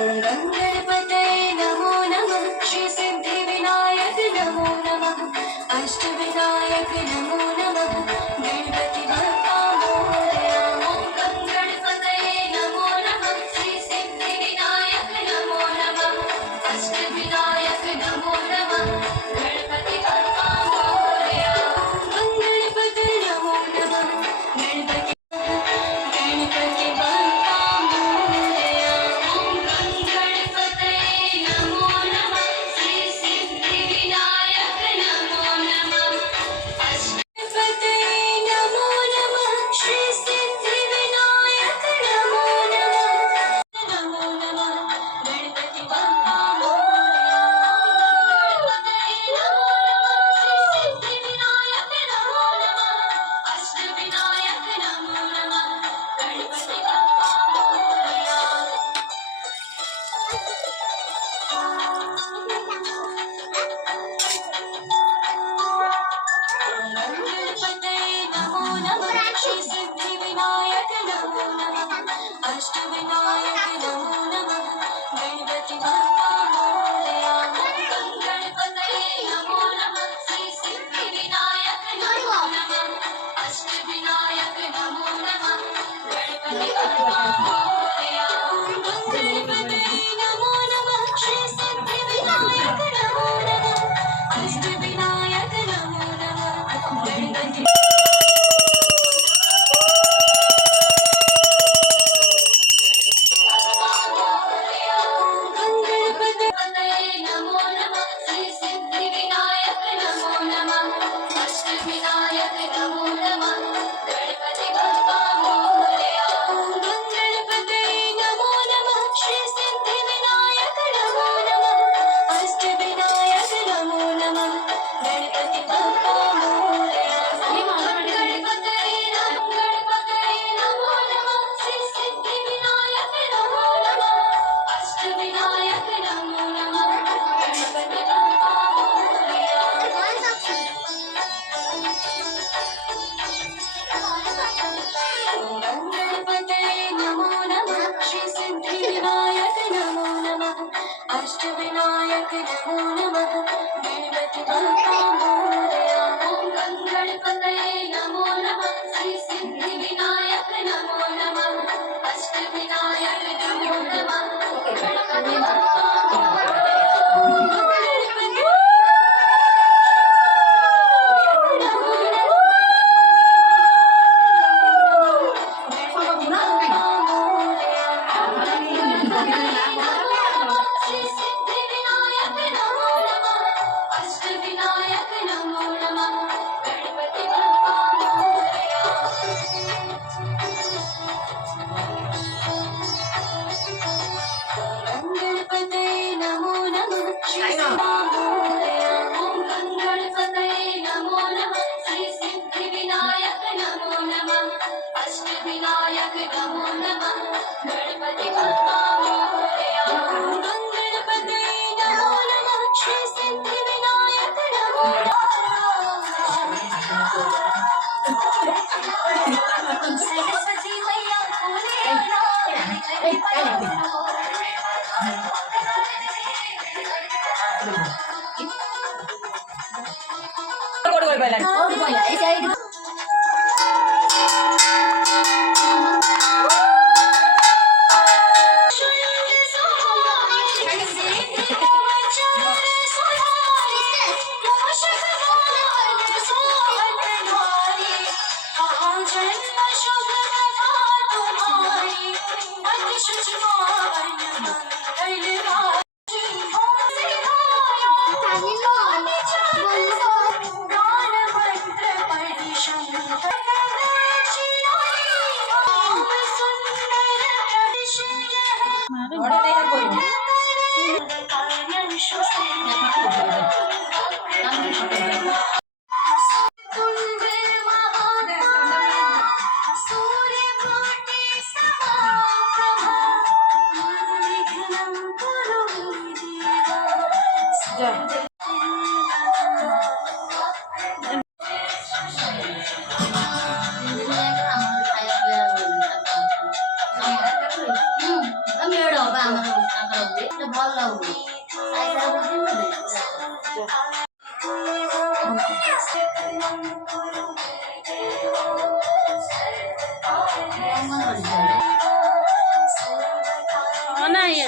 ओम गणपतये नमो नमः श्री सिद्धि विनायक नमो नमः अष्टविनायक नमो नमः गणपति बप्पा मोरया ओम गणपतये नमो नमः श्री सिद्धि विनायक नमो नमः अष्टविनायक नमो नमः गणपति बप्पा मोरया ओम गणपतये नमो नमः गणपति गणपति बप्पा मोरया ओम गणपतये नमो नमः श्री सिद्धि विनायक नमो नमः अष्टपतये नमो नमः श्री सिद्धि विनायक नमो नमः गणपति बप्पा मोरया गणपतये नमो नमः श्री सिद्धि विनायक नमो नमः अष्टविनायक नमो नमः गणपति बप्पा मोरया गणपतये नमो नमः श्री सिद्धि विनायक नमो नमः अष्टविनायक नमो नमः गणपति बप्पा मोरया गणपतये नमो नमः श्री सिद्धि विनायक नमो नमः अष्टविनायक नमो नमः गणपति बप्पा मोरया गणपतये नमो नमः श्री सिद्धि विनायक नमो नमः अष्टविनायक नमो नमः गणपति गणपतये नमो नमः श्री सिद्धि विनायक नमो नमः अष्टविनायक नमो नमः गणपति बप्पा मोरया गणपतये नमो नमः श्री सिद्धि विनायक नमो नमः अष्टविनायक नमो नमः गणपति बप्पा मोरया गणपतये नमो नमः श्री सिद्धि विनायक नमो नमः अष्टविनायक नमो नमः गणपति बप्पा मोरया गणपतये नमो नमः श्री सिद्धि विनायक नमो नमः अष्टविनायक नमो नमः गणपति बप्पा मोरया गणपतये नमो नमः श्री सिद्धि विनायक नमो नमः अष्टविनायक नमो नमः गणपति बप्पा श्री सिद्धि विनायक नमो नमः अष्टविनायक नमो नमः गणपति बप्पा मोरया गणपतये नमो नमः श्री मोरया ओम गणपतये नमो नमः श्री सिद्धि विनायक नमो नमः अष्टविनायक नमो नमः गणपति बप्पा मोरया गणपतये नमो नमः श्री सिद्धि विनायक नमो सरस्वती मैया అవునాయ్య